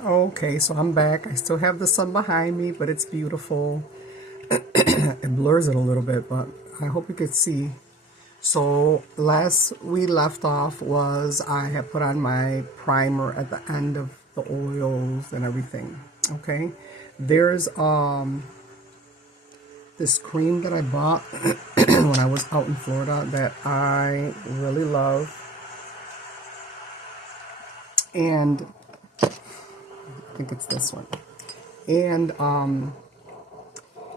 Okay, so I'm back. I still have the sun behind me, but it's beautiful. It blurs it a little bit, but I hope you could see. So last we left off was I had put on my primer at the end of the oils and everything. Okay, there's this cream that I bought when I was out in Florida that I really love, and I think it's this one. And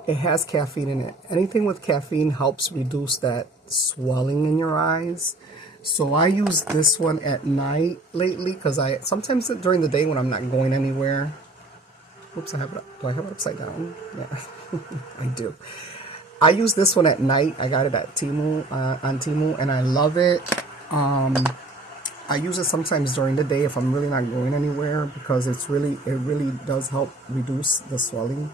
it has caffeine in it. Anything with caffeine helps reduce that swelling in your eyes. So I use this one at night lately because I sometimes during the day when I'm not going anywhere. Oops, I have it. Do I have it upside down? Yeah, I do. I use this one at night. I got it at Temu on Temu, and I love it. I use it sometimes during the day if I'm really not going anywhere because it really does help reduce the swelling.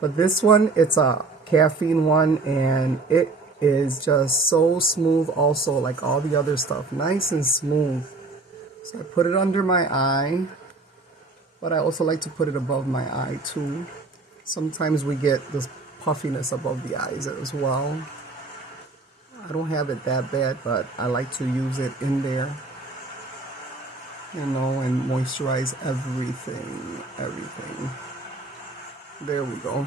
But this one, it's a caffeine one, and it is just so smooth also, like all the other stuff. Nice and smooth. So I put it under my eye, but I also like to put it above my eye too. Sometimes we get this puffiness above the eyes as well. I don't have it that bad, but I like to use it in there, you know, and moisturize everything. There we go.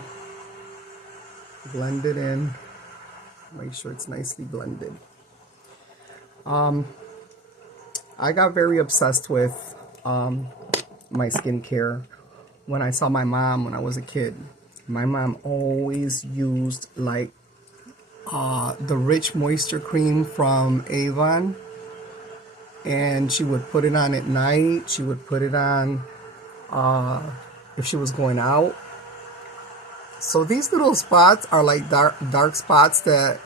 Blend it in. Make sure it's nicely blended. I got very obsessed with my skincare when I saw my mom when I was a kid. My mom always used like the Rich Moisture Cream from Avon, and she would put it on at night. She would put it on if she was going out. So these little spots are like dark spots that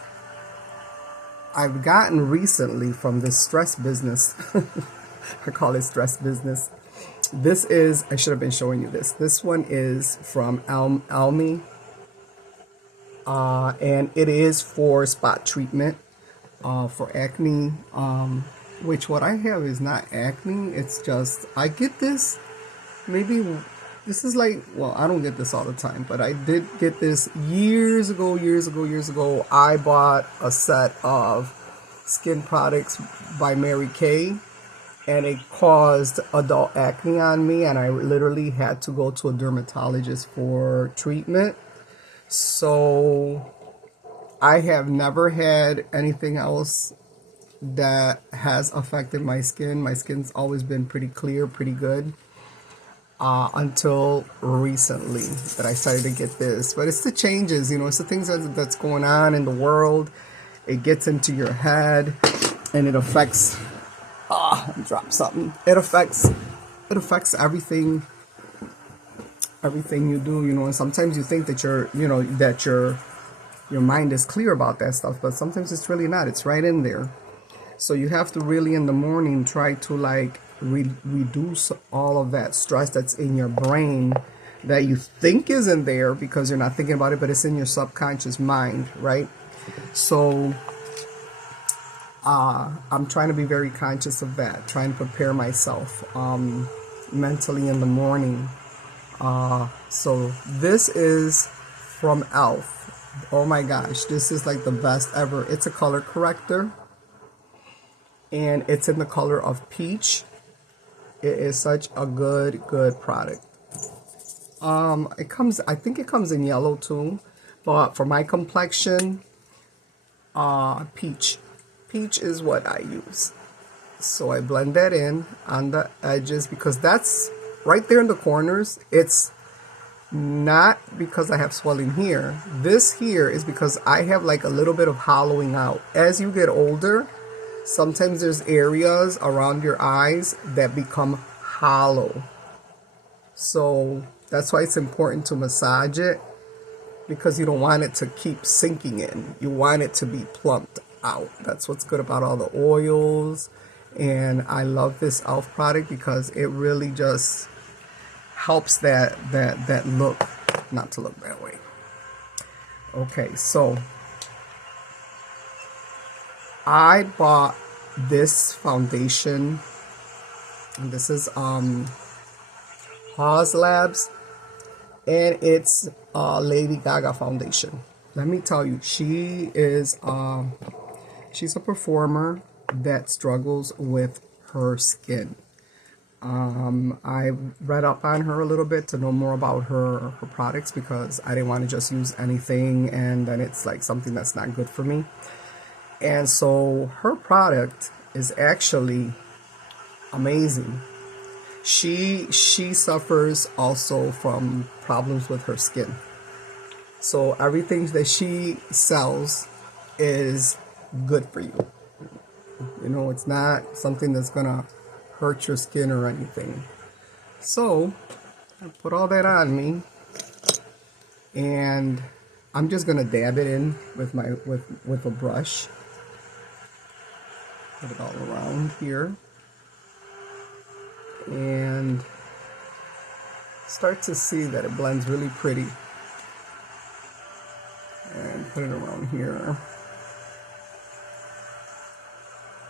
I've gotten recently from this stress business. I call it stress business. This is, I should have been showing you this. This one is from Almi. And it is for spot treatment for acne. Which what I have is not acne. It's just, I get this maybe. This is like, well, I don't get this all the time, but I did get this years ago. I bought a set of skin products by Mary Kay, and it caused adult acne on me, and I literally had to go to a dermatologist for treatment. So I have never had anything else that has affected my skin. My skin's always been pretty clear, pretty good. Until recently that I started to get this. But it's the changes, you know, it's the things that's going on in the world. It gets into your head and it affects, I dropped something. It affects everything you do, you know, and sometimes you think that your mind is clear about that stuff, but sometimes it's really not. It's right in there. So you have to really in the morning try to like reduce all of that stress that's in your brain that you think isn't there because you're not thinking about it, but it's in your subconscious mind, right? So I'm trying to be very conscious of that, trying to prepare myself mentally in the morning. So this is from Elf. Oh my gosh, this is like the best ever. It's a color corrector, and it's in the color of peach. It is such a good product. I think it comes in yellow too, but for my complexion, peach is what I use. So I blend that in on the edges because that's right there in the corners. It's not because I have swelling here. This here is because I have like a little bit of hollowing out. As you get older, sometimes there's areas around your eyes that become hollow. So that's why it's important to massage it, because you don't want it to keep sinking in. You want it to be plumped out. That's what's good about all the oils. And I love this Elf product because it really just helps that look, not to look that way. Okay, so I bought this foundation, and this is Hall Haas Labs, and it's Lady Gaga foundation. Let me tell you, she's a performer that struggles with her skin. I read up on her a little bit to know more about her products, because I didn't want to just use anything and then it's like something that's not good for me. And so her product is actually amazing. She suffers also from problems with her skin. So everything that she sells is good for you. You know, it's not something that's gonna hurt your skin or anything. So I put all that on me, and I'm just gonna dab it in with my with a brush. Put it all around here, and start to see that it blends really pretty. And put it around here.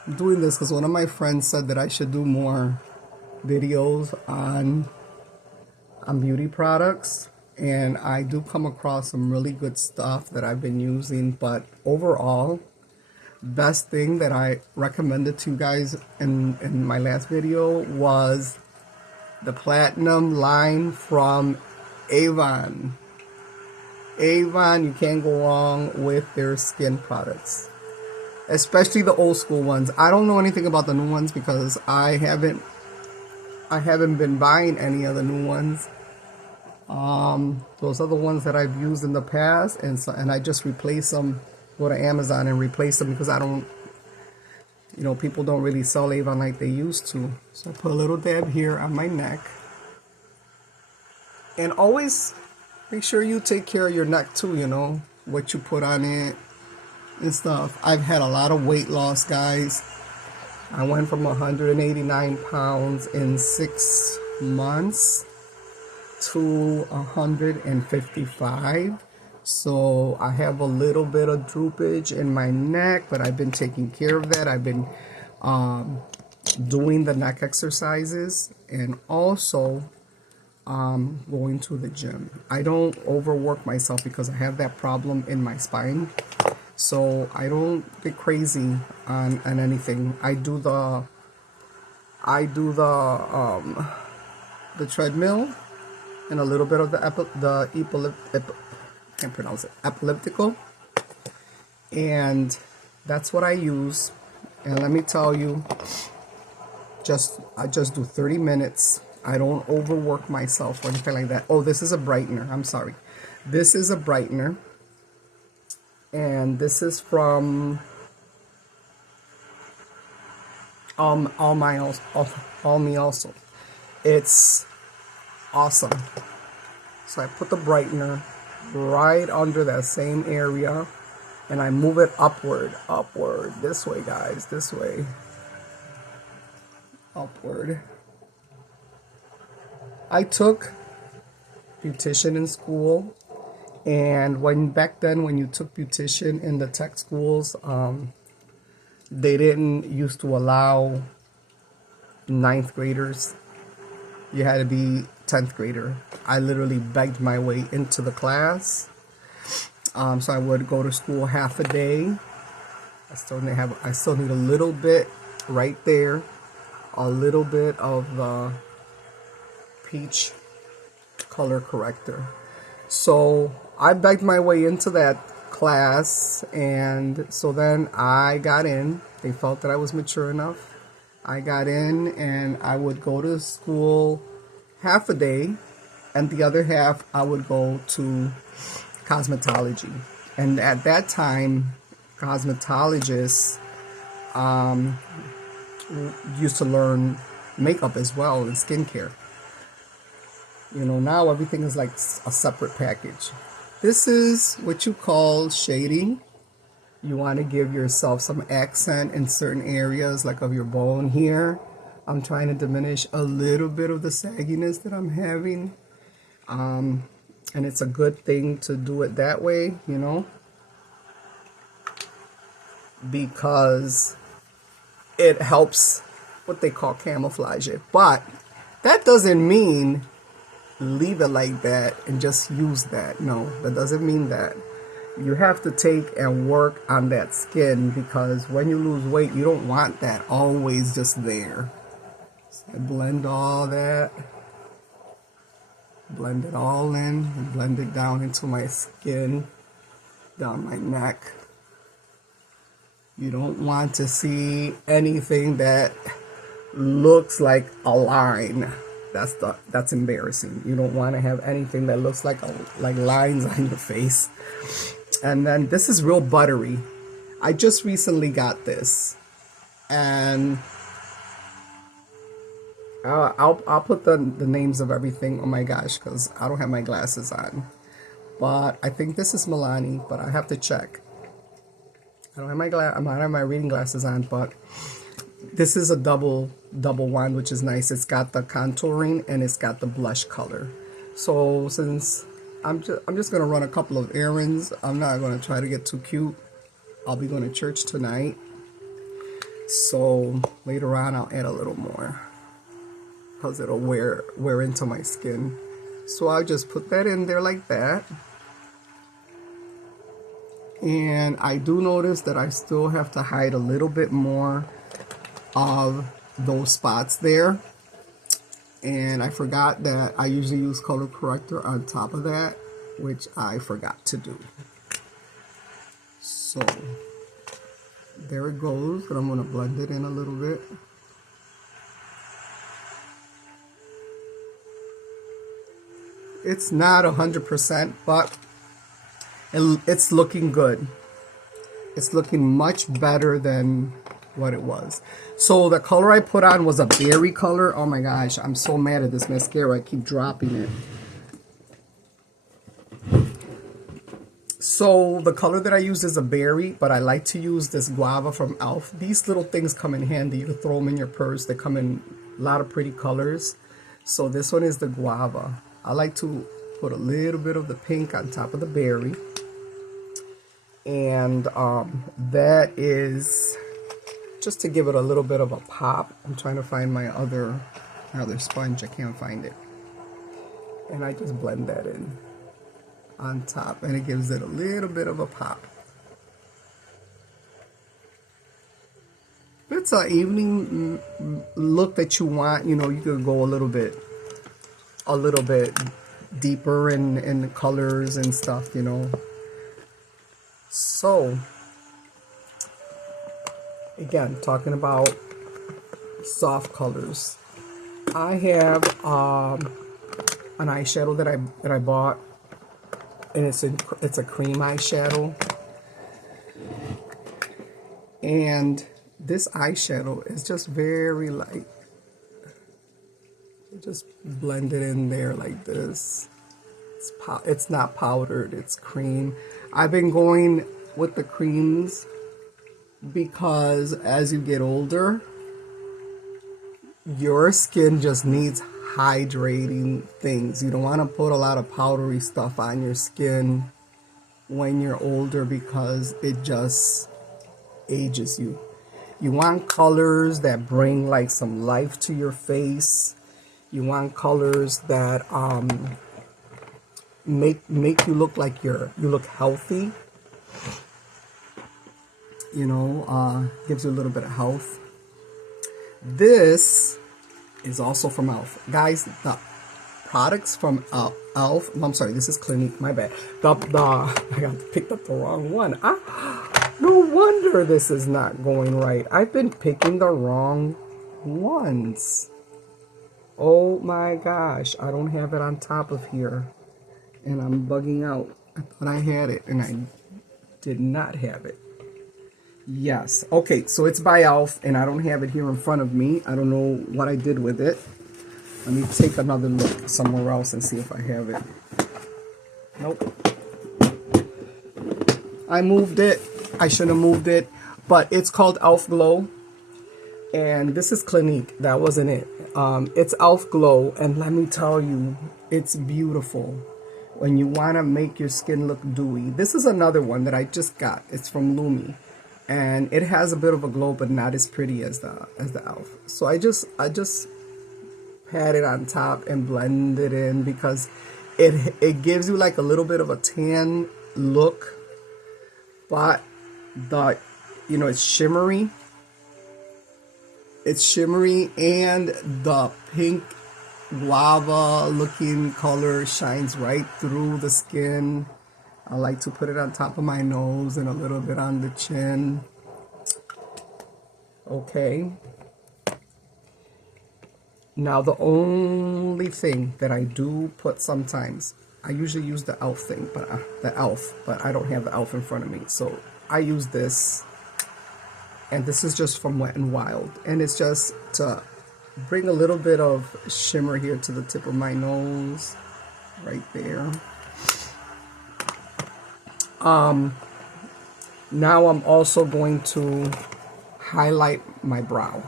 I'm doing this because one of my friends said that I should do more videos on beauty products, and I do come across some really good stuff that I've been using. But overall, best thing that I recommended to you guys in my last video was the Platinum line from Avon. Avon, you can't go wrong with their skin products, especially the old school ones. I don't know anything about the new ones because I haven't been buying any of the new ones. Those are the ones that I've used in the past, and I just replace them. Go to Amazon and replace them because I don't, you know, people don't really sell Avon like they used to. So I put a little dab here on my neck, and always make sure you take care of your neck too, you know, what you put on it and stuff. I've had a lot of weight loss, guys. I went from 189 pounds in 6 months to 155. So I have a little bit of droopage in my neck, but I've been taking care of that. I've been doing the neck exercises, and also going to the gym. I don't overwork myself because I have that problem in my spine. So I don't get crazy on anything. I do the treadmill and a little bit of elliptical, and that's what I use. And let me tell you, I just do 30 minutes. I don't overwork myself or anything like that. Oh, this is a brightener. I'm sorry. This is a brightener. And this is from All Me Also. It's awesome. So I put the brightener right under that same area, and I move it upward, this way, guys, this way, upward. I took beautician in school, and back then when you took beautician in the tech schools, they didn't used to allow 9th graders. You had to be 10th grader. I literally begged my way into the class. So I would go to school half a day. I still need a little bit right there, a little bit of the peach color corrector. So I begged my way into that class, and so then I got in. They felt that I was mature enough. I got in, and I would go to school half a day, and the other half I would go to cosmetology. And at that time, cosmetologists used to learn makeup as well and skincare. You know, now everything is like a separate package. This is what you call shading. You want to give yourself some accent in certain areas, like of your bone here. I'm trying to diminish a little bit of the sagginess that I'm having. And it's a good thing to do it that way, you know, because it helps what they call camouflage it. But that doesn't mean leave it like that and just use that. No, that doesn't mean that. You have to take and work on that skin, because when you lose weight, you don't want that always just there. So I blend all that, blend it all in, and blend it down into my skin, down my neck. You don't want to see anything that looks like a line. That's embarrassing. You don't want to have anything that looks like lines on your face. And then this is real buttery. I just recently got this, and I'll put the names of everything. Oh my gosh, because I don't have my glasses on. But I think this is Milani, but I have to check. I don't have my reading glasses on, but this is a double one, which is nice. It's got the contouring and it's got the blush color. So since I'm just gonna run a couple of errands, I'm not gonna try to get too cute. I'll be going to church tonight, so later on I'll add a little more because it'll wear into my skin. So I'll just put that in there like that. And I do notice that I still have to hide a little bit more of those spots there. And I forgot that I usually use color corrector on top of that, which I forgot to do. So there it goes, but I'm going to blend it in a little bit. It's not 100%, but it's looking good. It's looking much better than what it was. So the color I put on was a berry color. Oh my gosh, I'm so mad at this mascara. I keep dropping it. So the color that I use is a berry, but I like to use this guava from e.l.f. These little things come in handy. You can throw them in your purse. They come in a lot of pretty colors. So this one is the guava. I like to put a little bit of the pink on top of the berry. And that is just to give it a little bit of a pop. I'm trying to find my other sponge. I can't find it. And I just blend that in on top, and it gives it a little bit of a pop. If it's an evening look that you want, you know, you could go a little bit deeper in the colors and stuff, you know. So again, talking about soft colors, I have an eyeshadow that I bought, and it's a cream eyeshadow. And this eyeshadow is just very light. Just blend it in there like this. It's not powdered, it's cream. I've been going with the creams because as you get older, your skin just needs hydrating things. You don't want to put a lot of powdery stuff on your skin when you're older because it just ages you. You want colors that bring like some life to your face. You want colors that make you look like you look healthy. You know, gives you a little bit of health. This is also from e.l.f. Guys, the products from e.l.f. I'm sorry, this is Clinique, my bad. I picked up the wrong one. No wonder this is not going right. I've been picking the wrong ones. Oh my gosh, I don't have it on top of here. And I'm bugging out. I thought I had it and I did not have it. Yes. Okay, so it's by e.l.f. and I don't have it here in front of me. I don't know what I did with it. Let me take another look somewhere else and see if I have it. Nope. I moved it. I should have moved it. But it's called e.l.f. Glow. And this is Clinique. That wasn't it. It's e.l.f. Glow. And let me tell you, it's beautiful. When you want to make your skin look dewy. This is another one that I just got. It's from Lumi. And it has a bit of a glow, but not as pretty as the e.l.f. So I just pat it on top and blend it in, because it gives you like a little bit of a tan look, but it's shimmery. It's shimmery, and the pink guava looking color shines right through the skin. I like to put it on top of my nose and a little bit on the chin. Okay. Now the only thing that I do put sometimes, I usually use the e.l.f. thing, but I don't have the e.l.f. in front of me, so I use this. And this is just from Wet n Wild, and it's just to bring a little bit of shimmer here to the tip of my nose, right there. Now I'm also going to highlight my brow.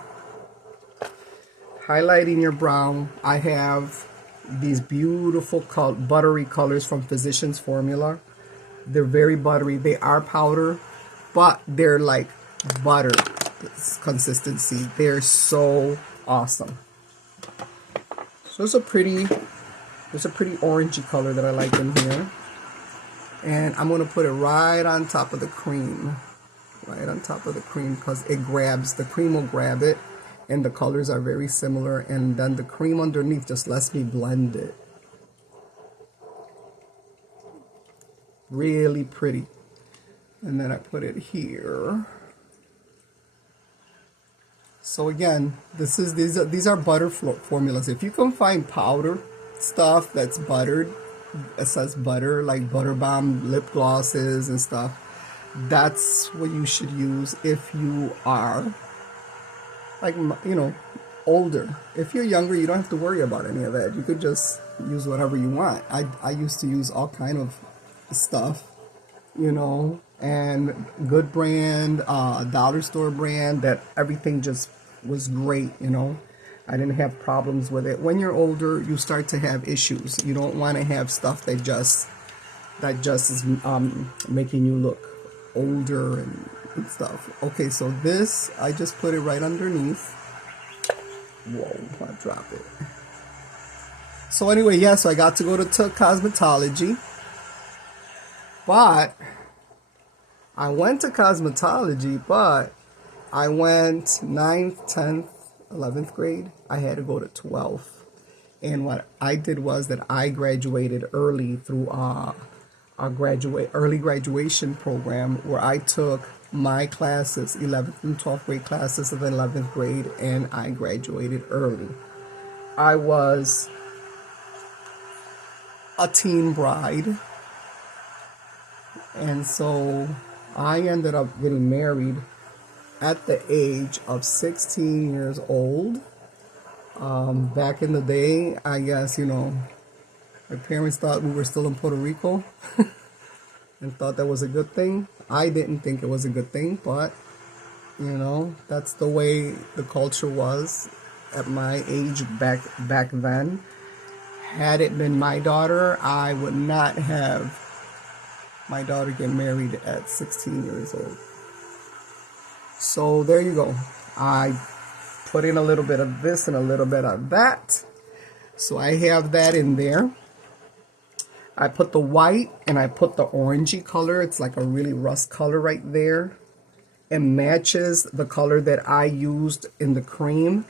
Highlighting your brow, I have these beautiful buttery colors from Physicians Formula. They're very buttery. They are powder, but they're like butter consistency. They're so awesome. So it's a pretty orangey color that I like in here. And I'm going to put it right on top of the cream. Right on top of the cream, because the cream will grab it, and the colors are very similar, and then the cream underneath just lets me blend it. Really pretty. And then I put it here. So again, these are butter formulas. If you can find powder stuff that's buttered, it says butter, like Butter Bomb lip glosses and stuff, that's what you should use if you are, like, older. If you're younger, you don't have to worry about any of that. You could just use whatever you want. I used to use all kind of stuff, and good brand, dollar store brand, that everything just was great, I didn't have problems with it. When you're older, you start to have issues. You don't want to have stuff that just is making you look older and stuff. Okay, so this, I just put it right underneath. Whoa, I dropped it. So anyway, yeah, so I got to go to cosmetology. But I went to cosmetology, but I went 9th, 10th, 11th grade. I had to go to 12th. And what I did was that I graduated early through early graduation program, where I took my classes, 11th and 12th grade classes of the 11th grade, and I graduated early. I was a teen bride, and so I ended up getting married at the age of 16 years old. Back in the day, I guess, my parents thought we were still in Puerto Rico and thought that was a good thing. I didn't think it was a good thing, but, that's the way the culture was at my age back then. Had it been my daughter, I would not have my daughter get married at 16 years old. So there you go. I put in a little bit of this and a little bit of that. So I have that in there. I put the white and I put the orangey color. It's like a really rust color right there. It matches the color that I used in the cream.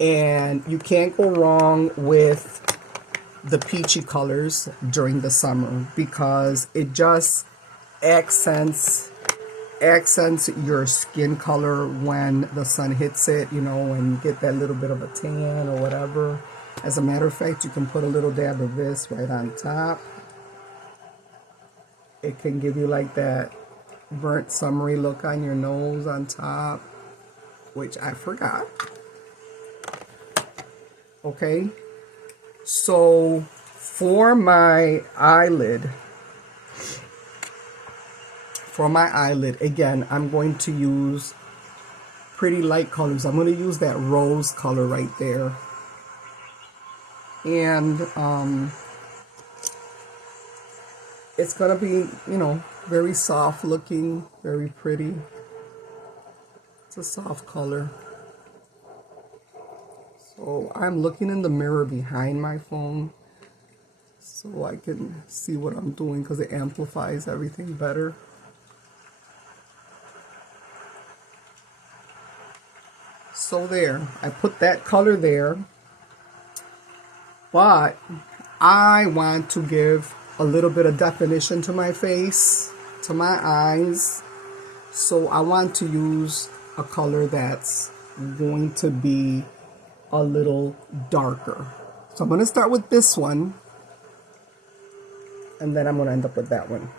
And you can't go wrong with the peachy colors during the summer, because it just accents your skin color when the sun hits it, and you get that little bit of a tan or whatever. As a matter of fact, you can put a little dab of this right on top. It can give you like that burnt summery look on your nose on top, which I forgot. Okay, so for my eyelid, again, I'm going to use pretty light colors. I'm going to use that rose color right there. And it's going to be, very soft looking, very pretty. It's a soft color. So I'm looking in the mirror behind my phone so I can see what I'm doing because it amplifies everything better. So there, I put that color there, but I want to give a little bit of definition to my face, to my eyes. So I want to use a color that's going to be a little darker. So I'm going to start with this one, and then I'm going to end up with that one.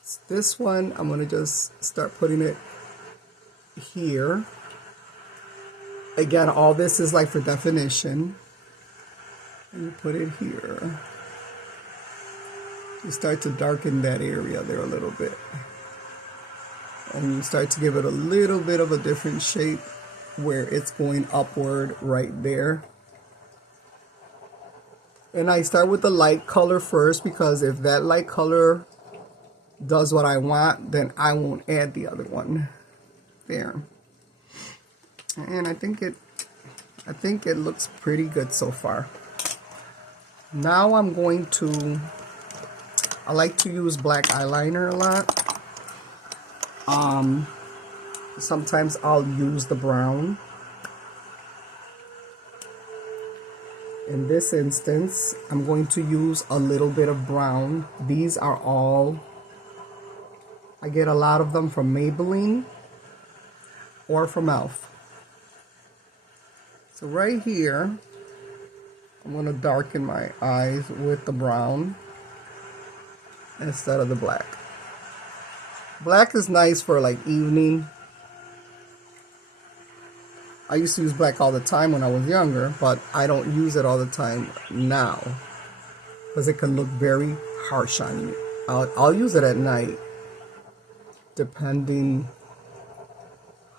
It's this one, I'm going to just start putting it here. Again, all this is like for definition. And you put it here. You start to darken that area there a little bit. And you start to give it a little bit of a different shape where it's going upward right there. And I start with the light color first because if that light color does what I want, then I won't add the other one. There. And I think it looks pretty good so far. Now I'm going to, I like to use black eyeliner a lot. Sometimes I'll use the brown. In this instance, I'm going to use a little bit of brown. These are all, I get a lot of them from Maybelline or from e.l.f. So right here, I'm going to darken my eyes with the brown instead of the black. Black is nice for like evening. I used to use black all the time when I was younger, but I don't use it all the time now because it can look very harsh on you. I'll use it at night depending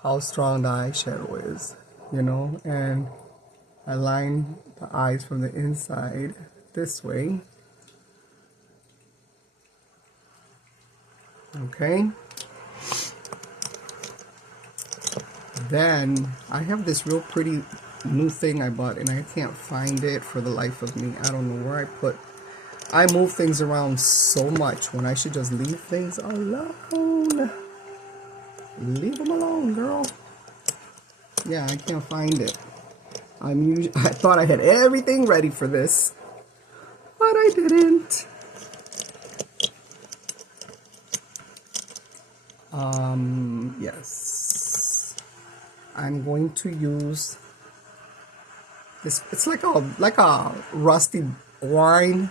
how strong the eyeshadow is, you know, and I line the eyes from the inside this way. Okay. Then I have this real pretty new thing I bought and I can't find it for the life of me. I don't know where I move things around so much when I should just leave things alone. Leave them alone, girl. Yeah, I can't find it. I thought I had everything ready for this, but I didn't. Yes. I'm going to use this. It's like a rusty wine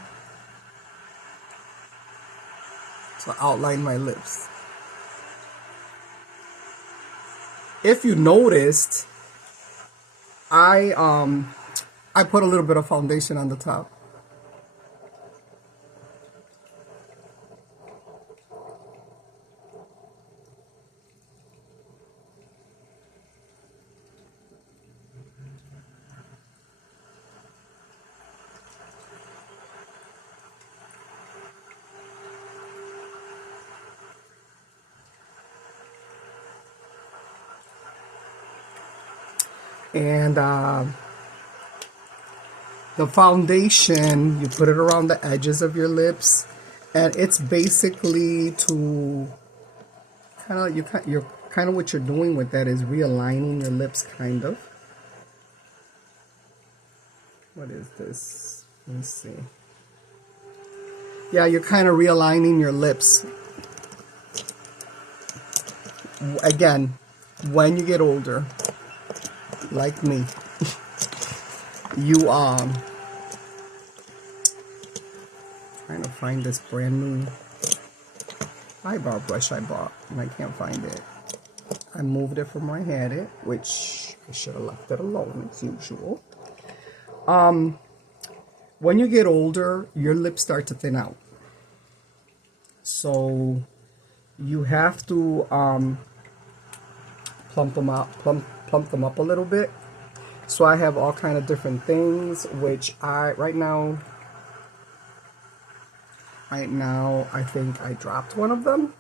to outline my lips. If you noticed, I put a little bit of foundation on the top. And the foundation, you put it around the edges of your lips, and it's basically to you're kind of what you're doing with that is realigning your lips, kind of. What is this? Let's see. Yeah, you're kind of realigning your lips. Again, when you get older, like me, you trying to find this brand new eyebrow brush I bought and I can't find it. I moved it from where I had it, which I should have left it alone as usual. When you get older, your lips start to thin out, so you have to plump them up a little bit. So I have all kind of different things, which right now I think I dropped one of them.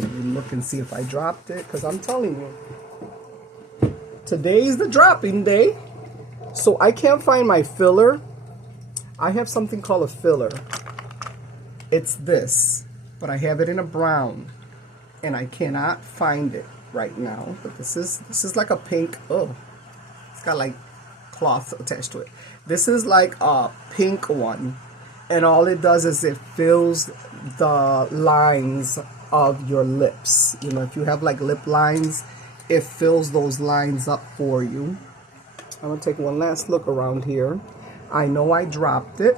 Let me look and see if I dropped it, because I'm telling you, today's the dropping day. So I can't find my filler. I have something called a filler. It's this, but I have it in a brown, and I cannot find it right now. But this is like a pink. Oh, it's got like cloth attached to it. This is like a pink one, and all it does is it fills the lines of your lips. You know, if you have like lip lines, it fills those lines up for you. I'm gonna take one last look around here. I know I dropped it,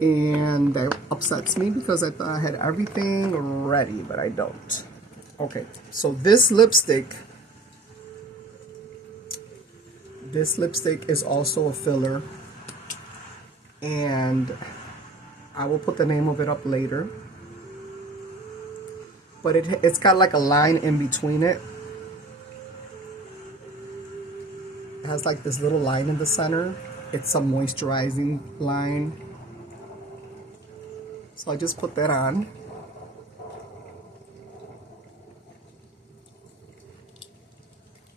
and that upsets me because I thought I had everything ready, but I don't. Okay, so this lipstick is also a filler, and I will put the name of it up later. But it's got like a line in between it. It has like this little line in the center. It's a moisturizing line. So I just put that on.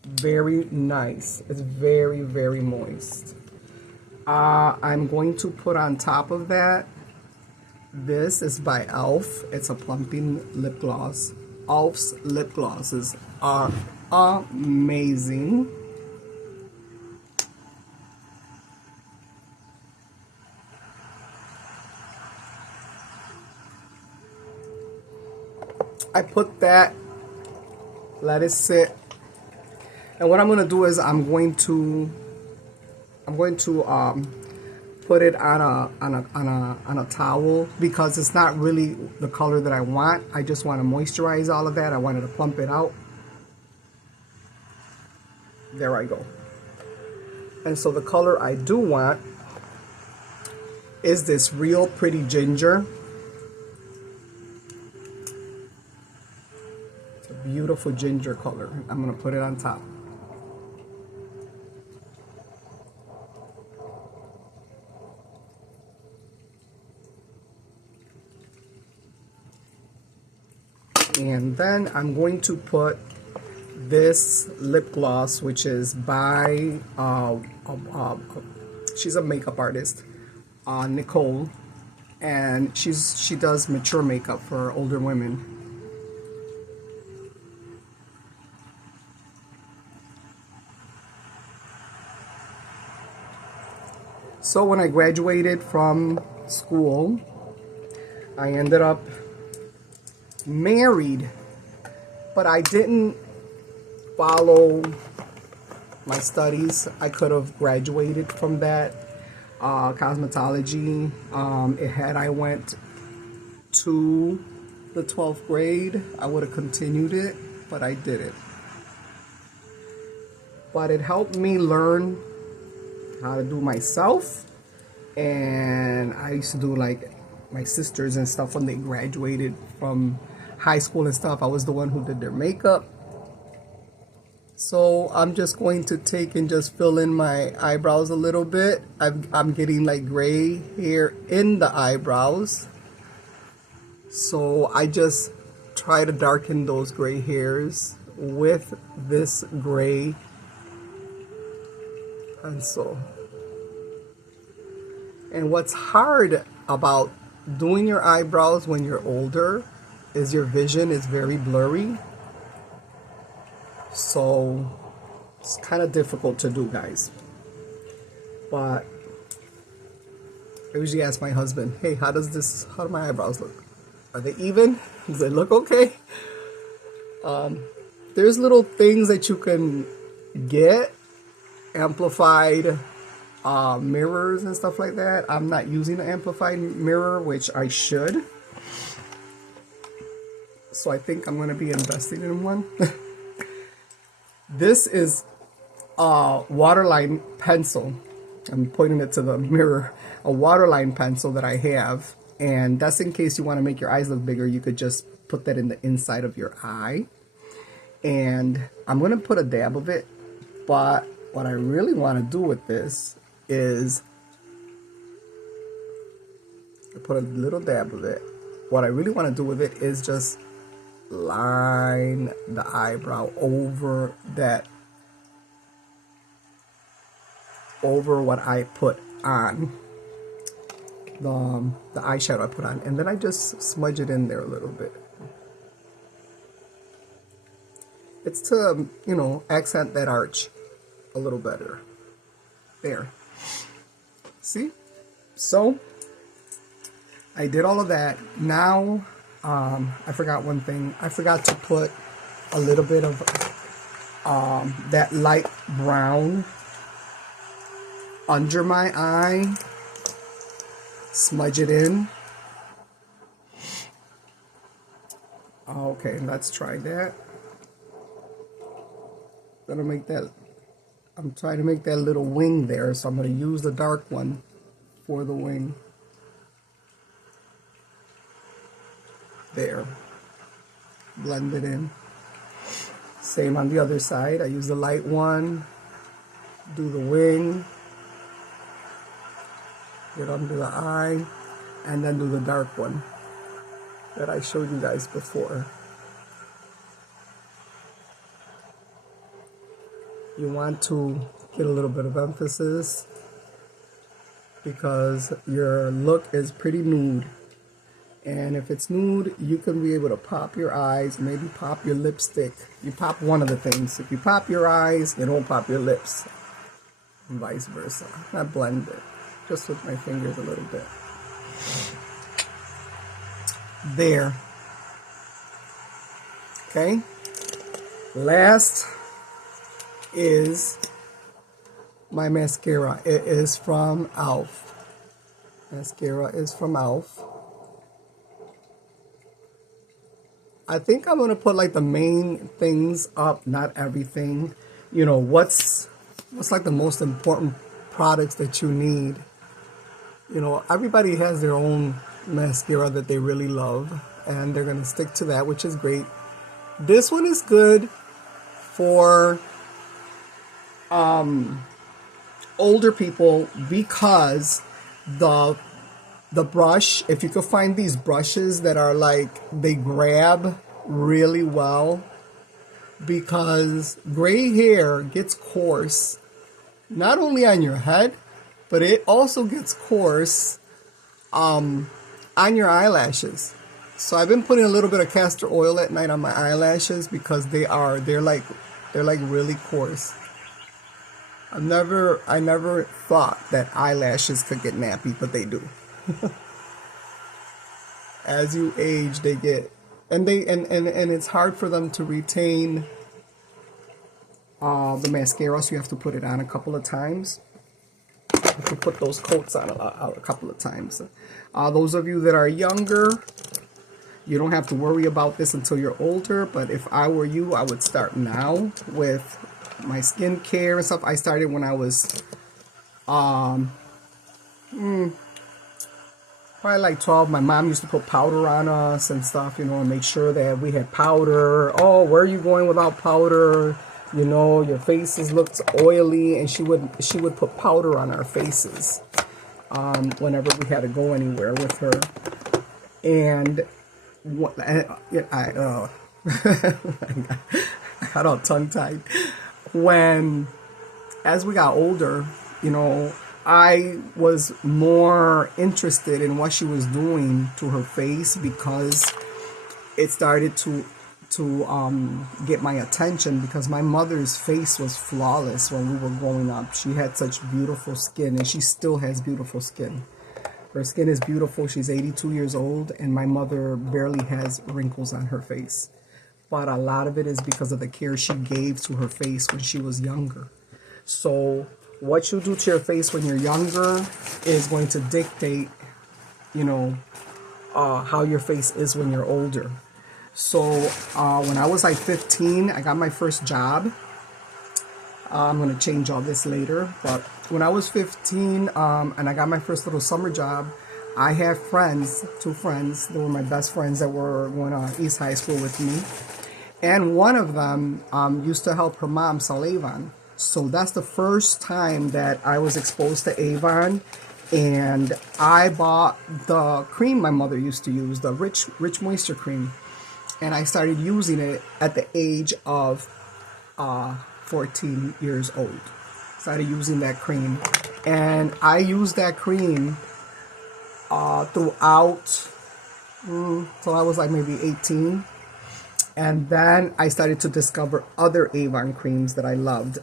Very nice. It's very, very moist. I'm going to put on top of that, this is by e.l.f. It's a plumping lip gloss. e.l.f.'s lip glosses are amazing. I put that, let it sit, and what I'm going to do is I'm going to put it on a towel, because it's not really the color that I want. I just want to moisturize all of that. I wanted to plump it out. There I go. And so the color I do want is this real pretty ginger. It's a beautiful ginger color. I'm going to put it on top. And then I'm going to put this lip gloss, which is by, she's a makeup artist, Nicole, and she does mature makeup for older women. So when I graduated from school, I ended up married, but I didn't follow my studies. I could have graduated from that cosmetology. Had I went to the 12th grade, I would have continued it, but I didn't. But it helped me learn how to do myself, and I used to do like my sisters and stuff when they graduated from high school and stuff. I was the one who did their makeup. So I'm just going to take and just fill in my eyebrows a little bit. I'm getting like gray hair in the eyebrows, so I just try to darken those gray hairs with this gray pencil. And what's hard about doing your eyebrows when you're older is your vision is very blurry. So it's kind of difficult to do, guys. But I usually ask my husband, hey, how do my eyebrows look? Are they even? Does it look okay? There's little things that you can get, amplified mirrors and stuff like that. I'm not using an amplified mirror, which I should. So I think I'm going to be investing in one. This is a waterline pencil. I'm pointing it to the mirror. A waterline pencil that I have. And that's in case you want to make your eyes look bigger. You could just put that in the inside of your eye. And I'm going to put a dab of it. But what I really want to do with this is I put a little dab of it. What I really want to do with it is just line the eyebrow over that over what I put on, the eyeshadow I put on, and then I just smudge it in there a little bit. It's to, you know, accent that arch a little better. There. See? So, I did all of that. Now, I forgot one thing. I forgot to put a little bit of that light brown under my eye. Smudge it in. Okay, let's try that. Gonna make that, I'm trying to make that little wing there, so I'm gonna use the dark one for the wing. There. Blend it in. Same on the other side. I use the light one, do the wing, get under the eye, and then do the dark one that I showed you guys before. You want to get a little bit of emphasis because your look is pretty nude. And if it's nude, you can be able to pop your eyes, maybe pop your lipstick. You pop one of the things. If you pop your eyes, you don't pop your lips. And vice versa. I blend it just with my fingers a little bit. There. Okay. Last is my mascara. It is from e.l.f. Mascara is from e.l.f. I think I'm gonna put like the main things up, not everything. You know, what's like the most important products that you need. You know, everybody has their own mascara that they really love, and they're gonna stick to that, which is great. This one is good for older people because the brush, if you could find these brushes that are like, they grab really well, because gray hair gets coarse, not only on your head, but it also gets coarse on your eyelashes. So I've been putting a little bit of castor oil at night on my eyelashes because they're like really coarse. I never thought that eyelashes could get nappy, but they do. As you age, they get, and it's hard for them to retain the mascara, so you have to put it on a couple of times. You have to put those coats on a couple of times. Those of you that are younger, you don't have to worry about this until you're older, but if I were you, I would start now with my skincare and stuff. I started when I was probably like 12. My mom used to put powder on us and stuff, you know, and make sure that we had powder. Oh, where are you going without powder? You know, your faces looked oily, and she would put powder on our faces whenever we had to go anywhere with her. And I got all tongue-tied. As we got older, you know, I was more interested in what she was doing to her face because it started to get my attention, because my mother's face was flawless when we were growing up. She had such beautiful skin, and she still has beautiful skin. Her skin is beautiful. She's 82 years old, and my mother barely has wrinkles on her face. But a lot of it is because of the care she gave to her face when she was younger. So what you do to your face when you're younger is going to dictate, you know, how your face is when you're older. So when I was like 15, I got my first job. I'm going to change all this later. But when I was 15 and I got my first little summer job, I had friends, 2 friends. They were my best friends that were going to East High School with me. And one of them used to help her mom sell Avon. So that's the first time that I was exposed to Avon. And I bought the cream my mother used to use, the Rich Moisture Cream. And I started using it at the age of 14 years old. Started using that cream. And I used that cream throughout till I was like maybe 18. And then I started to discover other Avon creams that I loved.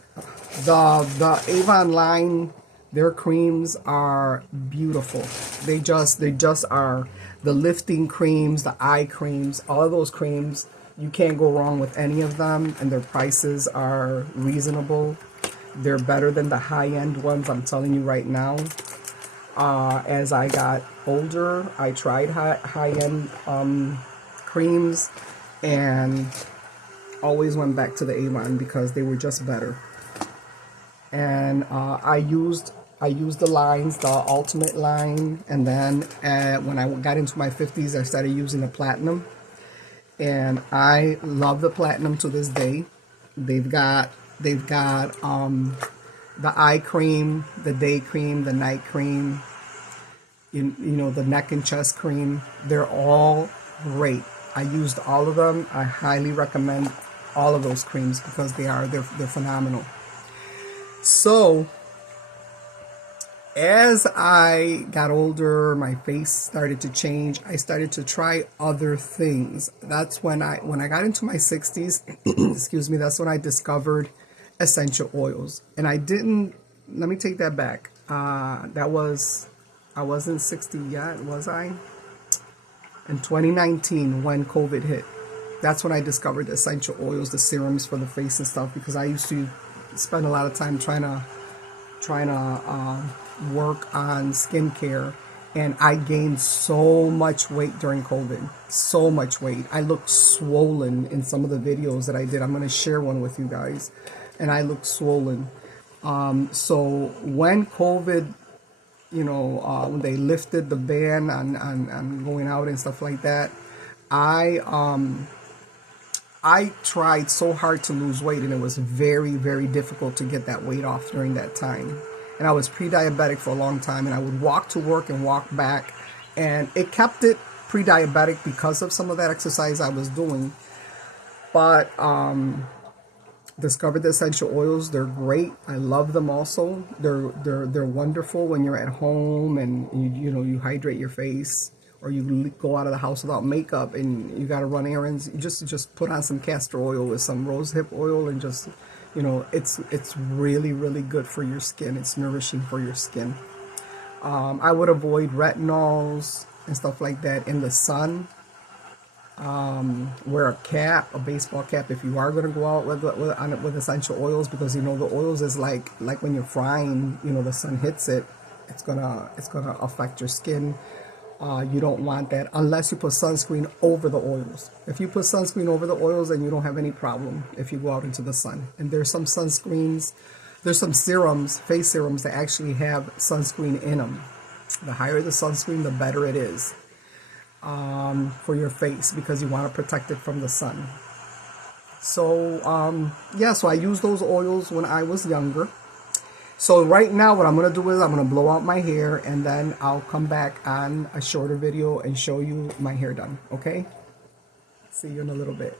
The Avon line, their creams are beautiful. They just are. The lifting creams, the eye creams, all of those creams, you can't go wrong with any of them, and their prices are reasonable. They're better than the high-end ones, I'm telling you right now. As I got older, I tried high-end creams and always went back to the Avon because they were just better. And I used the lines, the Ultimate line, and then when I got into my 50s, I started using the Platinum, and I love the Platinum to this day. They've got the eye cream, the day cream, the night cream, you know, the neck and chest cream. They're all great. I used all of them. I highly recommend all of those creams because they're phenomenal. So as I got older, my face started to change. I started to try other things. That's when I got into my 60s, excuse me, that's when I discovered essential oils. And I didn't, let me take that back. I wasn't 60 yet, was I? In 2019, when COVID hit, that's when I discovered the essential oils, the serums for the face and stuff, because I used to spend a lot of time trying to work on skincare, and I gained so much weight during COVID, so much weight. I looked swollen in some of the videos that I did. I'm going to share one with you guys, and I looked swollen. So when COVID, you know, when they lifted the ban on going out and stuff like that, I tried so hard to lose weight, and it was very, very difficult to get that weight off during that time. And I was pre-diabetic for a long time, and I would walk to work and walk back, and it kept it pre-diabetic because of some of that exercise I was doing. But discovered the essential oils. They're great. I love them also. They're wonderful when you're at home and you hydrate your face, or you go out of the house without makeup and you got to run errands. You just put on some castor oil with some rosehip oil, and just, you know, it's really, really good for your skin. It's nourishing for your skin. I would avoid retinols and stuff like that in the sun. Wear a cap, a baseball cap, if you are going to go out with essential oils, because, you know, the oils is like when you're frying, you know, the sun hits it, it's gonna affect your skin. You don't want that unless you put sunscreen over the oils. If you put sunscreen over the oils, then you don't have any problem if you go out into the sun. And there's some sunscreens, there's some serums, face serums, that actually have sunscreen in them. The higher the sunscreen, the better it is for your face, because you want to protect it from the sun. So yeah, so I used those oils when I was younger. So right now what I'm going to do is I'm going to blow out my hair, and then I'll come back on a shorter video and show you my hair done, okay? See you in a little bit.